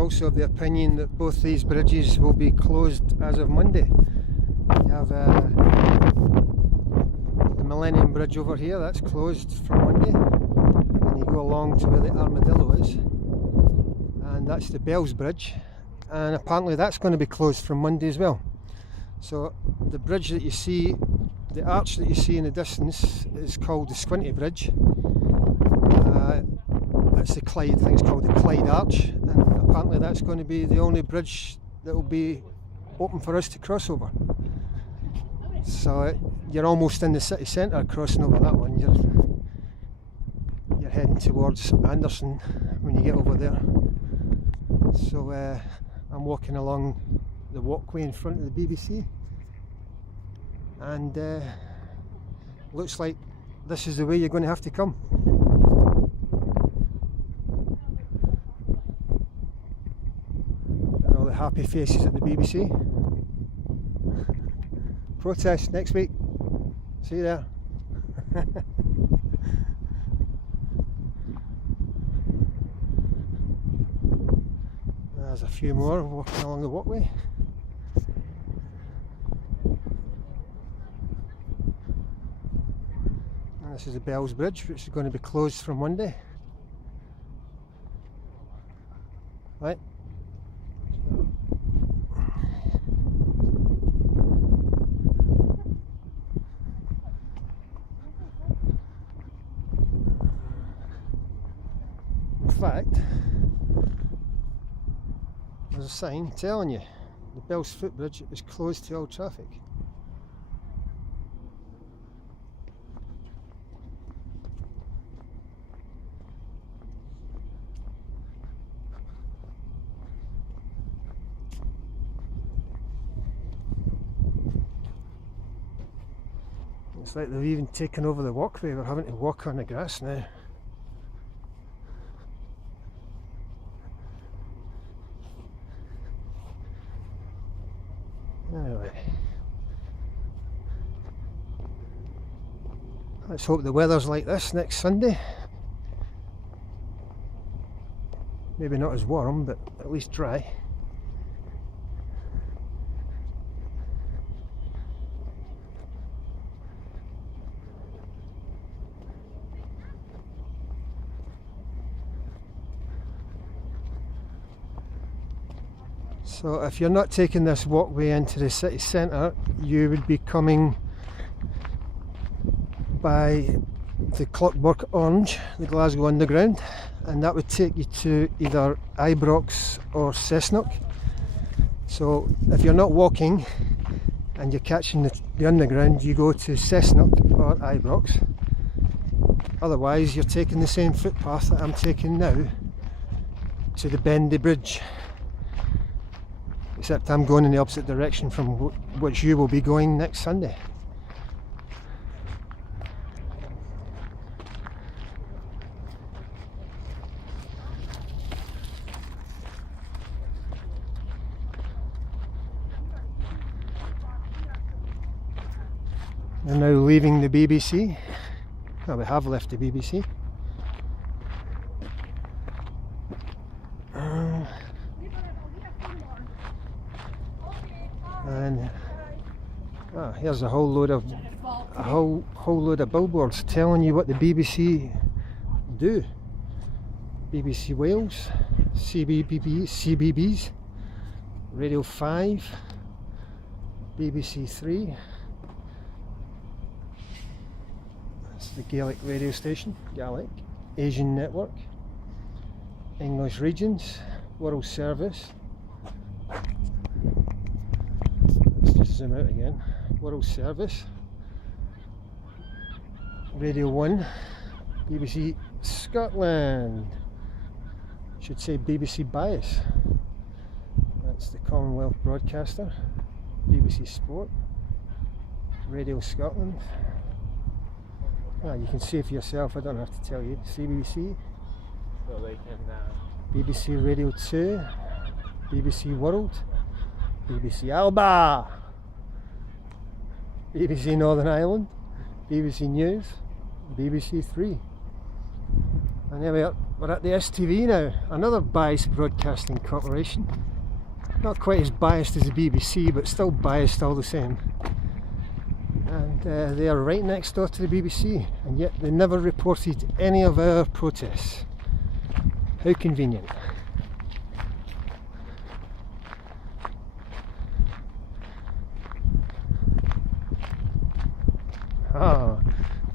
also of the opinion that both these bridges will be closed as of Monday. You have the Millennium Bridge over here, that's closed from Monday, and you go along to where the Armadillo is, and that's the Bells Bridge, and apparently that's going to be closed from Monday as well. So the bridge that you see, the arch that you see in the distance, is called the Squinty Bridge. It's the Clyde, I think it's called the Clyde Arch, and apparently that's going to be the only bridge that will be open for us to cross over. So you're almost in the city centre crossing over that one. You're heading towards Anderson when you get over there. So I'm walking along the walkway in front of the BBC, and looks like this is the way you're going to have to come. And all the happy faces at the BBC. Protest next week. See you there. There's a few more walking along the walkway. And this is the Bells Bridge, which is going to be closed from Monday. Right. In fact, there's a sign telling you the Bells Footbridge is closed to all traffic. It's like they've even taken over the walkway. We're having to walk on the grass now. Anyway, let's hope the weather's like this next Sunday. Maybe not as warm, but at least dry. So if you're not taking this walkway into the city centre, you would be coming by the Clockwork Orange, the Glasgow Underground, and that would take you to either Ibrox or Cessnock. So if you're not walking and you're catching the Underground, you go to Cessnock or Ibrox. Otherwise you're taking the same footpath that I'm taking now to the Bendy Bridge. Except I'm going in the opposite direction from which you will be going next Sunday. We're now leaving the BBC. Well, we have left the BBC. And here's a whole load of billboards telling you what the BBC do. BBC Wales, CBBS, Radio 5, BBC 3. That's the Gaelic radio station, Gaelic, Asian Network, English Regions, World Service. Zoom out again. World Service, Radio 1, BBC Scotland, should say BBC Bias, that's the Commonwealth broadcaster, BBC Sport, Radio Scotland, you can see for yourself, I don't have to tell you, CBBC, So they can BBC Radio 2, BBC World, BBC Alba, BBC Northern Ireland, BBC News, BBC 3. And there we're at the STV now, another biased broadcasting corporation. Not quite as biased as the BBC, but still biased all the same. And they are right next door to the BBC, and yet they never reported any of our protests. How convenient.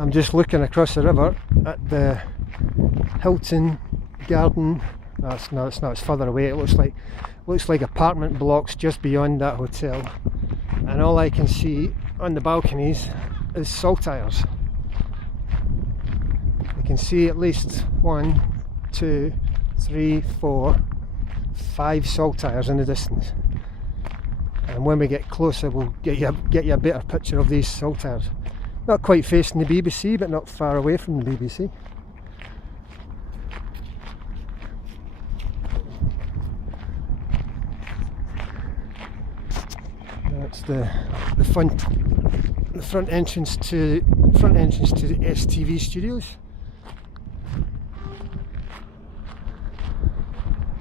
I'm just looking across the river at the Hilton Garden. No, it's not. It's further away. It looks like apartment blocks just beyond that hotel, and all I can see on the balconies is saltires. You can see at least 1, 2, 3, 4, 5 saltires in the distance. And when we get closer, we'll get you a better picture of these saltires. Not quite facing the BBC, but not far away from the BBC. That's the front entrance to the STV studios,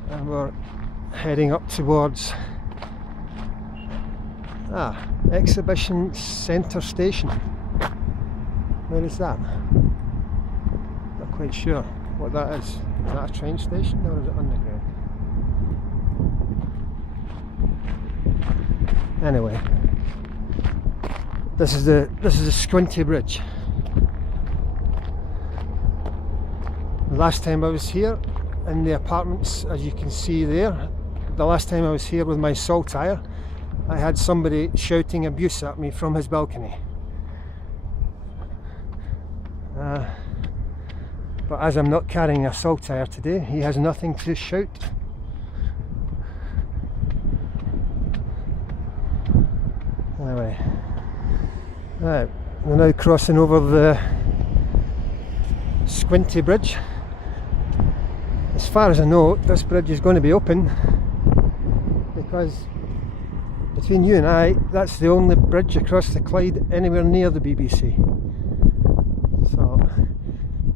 and we're heading up towards Exhibition Centre Station. Where is that? Not quite sure what that is. Is that a train station or is it underground? Anyway, this is the Squinty Bridge. The last time I was here in the apartments, as you can see there, the last time I was here with my saltire, I had somebody shouting abuse at me from his balcony. But as I'm not carrying a saltire today, he has nothing to shout. Anyway, right, we're now crossing over the Squinty Bridge. As far as I know, this bridge is going to be open because between you and I, that's the only bridge across the Clyde anywhere near the BBC. So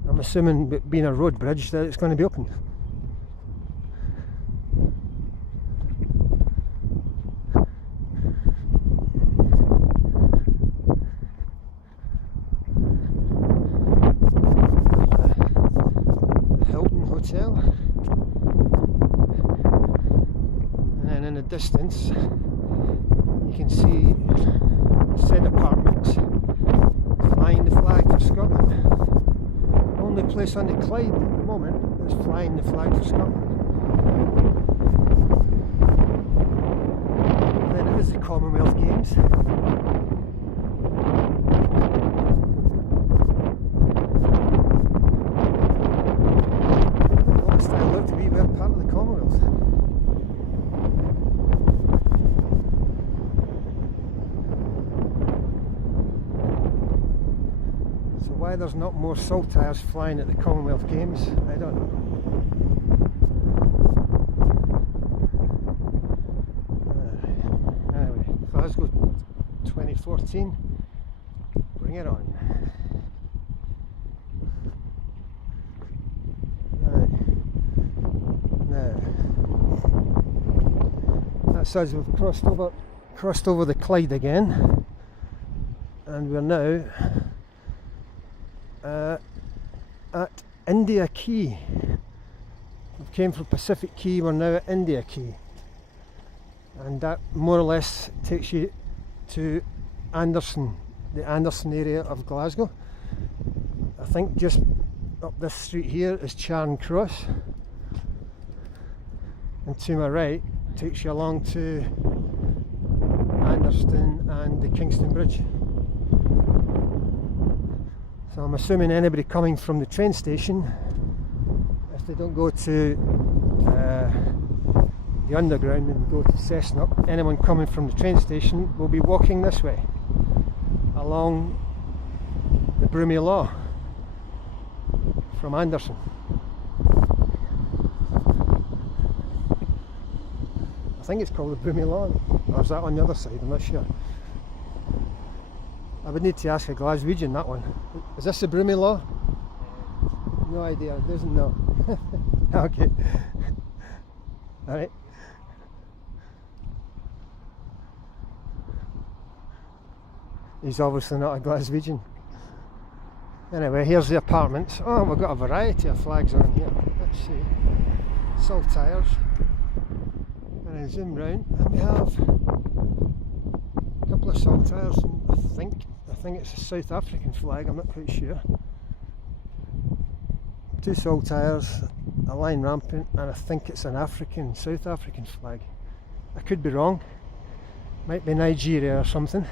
I'm assuming, being a road bridge, that it's going to be open. Hotel, and then in the distance you can see said apartments flying the flag for Scotland. Only place on the Clyde at the moment that's flying the flag for Scotland. And then it is the Commonwealth Games. I look to be we're part of the Commonwealth. So why there's not more saltires flying at the Commonwealth Games, I don't know. Anyway, Glasgow 2014, bring it on. That's us, we've crossed over the Clyde again, and we're now at India Quay. We came from Pacific Quay, we're now at India Quay, and that more or less takes you to Anderson, the Anderson area of Glasgow. I think just up this street here is Charing Cross, and to my right takes you along to Anderston and the Kingston Bridge. So I'm assuming anybody coming from the train station, if they don't go to the underground and go to Cessnock, anyone coming from the train station will be walking this way along the Broomy Law from Anderson. I think it's called the Broomy Law, or is that on the other side? I'm not sure. I would need to ask a Glaswegian that one. Is this the Broomy Law? No idea, it doesn't know. Okay. Alright. He's obviously not a Glaswegian. Anyway, here's the apartments. Oh, we've got a variety of flags on here. Let's see. Saltires. And I zoom round and we have a couple of saltires. I think it's a South African flag, I'm not quite sure. 2 saltires, a line rampant, and I think it's an South African flag. I could be wrong. Might be Nigeria or something.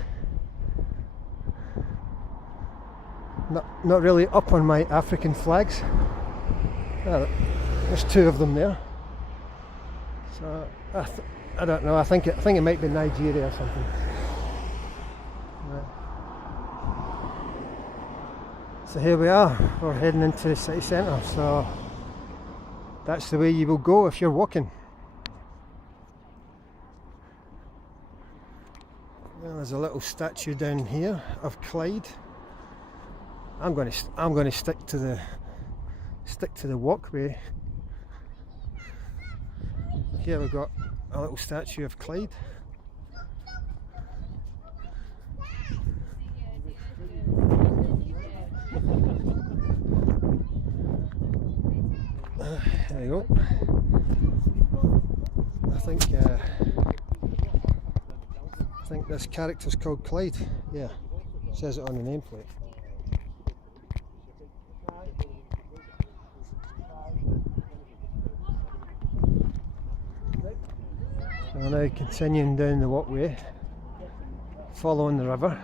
Not really up on my African flags. Oh, there's 2 of them there. So I don't know. I think it might be Nigeria or something. Right. So here we are. We're heading into the city centre. So that's the way you will go if you're walking. Well, there's a little statue down here of Clyde. I'm going to stick to the walkway. Here we've got a little statue of Clyde. There you go. I think this character's called Clyde. Yeah, it says it on the nameplate. We're now continuing down the walkway, following the river,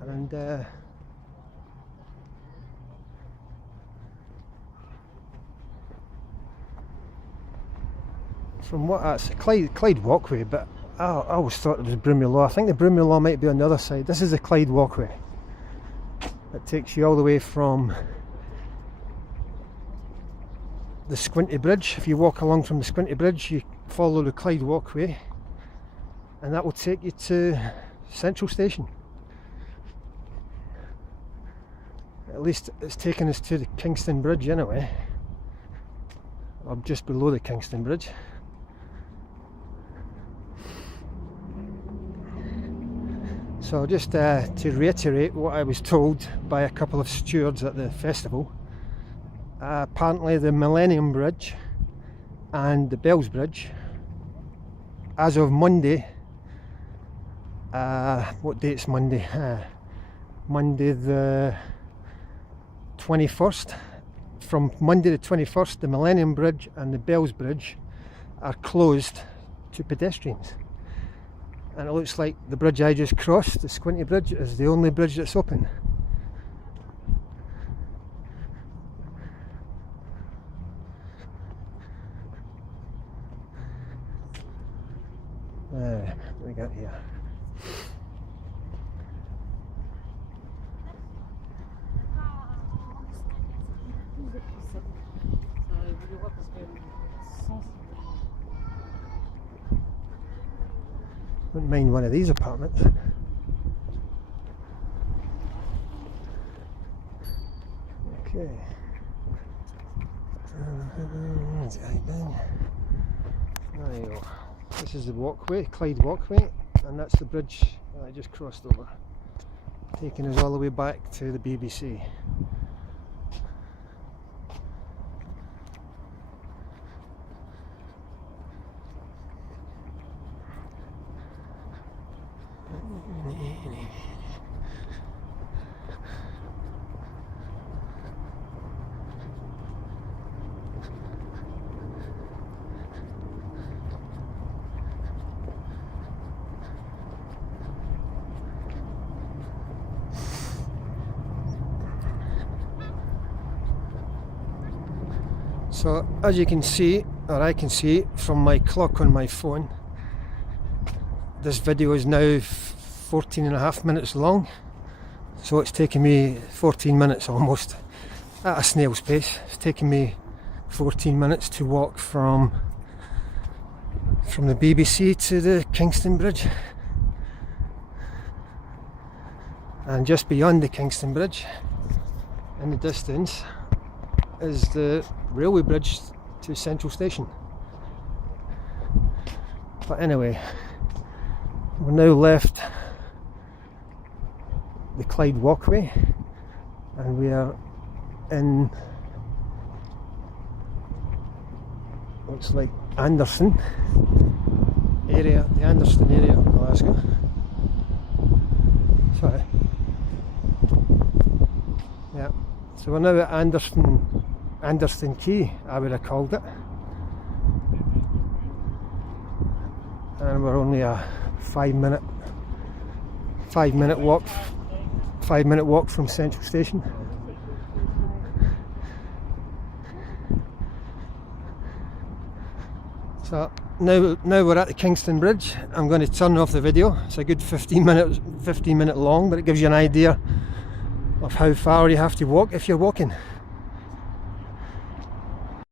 and from what that's Clyde walkway, but I always thought it was Broomley Law. I think the Broomley Law might be on the other side. This is the Clyde walkway. It takes you all the way from the Squinty Bridge. If you walk along from the Squinty Bridge, you follow the Clyde walkway, and that will take you to Central Station. At least it's taken us to the Kingston Bridge anyway, or just below the Kingston Bridge. So just to reiterate what I was told by a couple of stewards at the festival, apparently the Millennium Bridge and the Bells Bridge, as of Monday, what date's Monday? Monday the 21st. From Monday the 21st, the Millennium Bridge and the Bells Bridge are closed to pedestrians. And it looks like the bridge I just crossed, the Squinty Bridge, is the only bridge that's open. What do we got here? Wouldn't mind one of these apartments. Okay. There you go. This is the walkway, Clyde walkway, and that's the bridge that I just crossed over, taking us all the way back to the BBC. So as you can see, or I can see from my clock on my phone, this video is now 14.5 minutes long, so it's taken me 14 minutes almost, at a snail's pace. It's taken me 14 minutes to walk from the BBC to the Kingston Bridge, and just beyond the Kingston Bridge in the distance is the railway bridge to Central Station. But anyway, we're now left the Clyde walkway and we are in, looks like Anderson area, the Anderson area of Glasgow. Sorry. Yeah, so we're now at Anderson Quay, I would have called it. And we're only a 5 minute walk from Central Station. So now we're at the Kingston Bridge. I'm going to turn off the video. It's a good 15 minute long, but it gives you an idea of how far you have to walk if you're walking.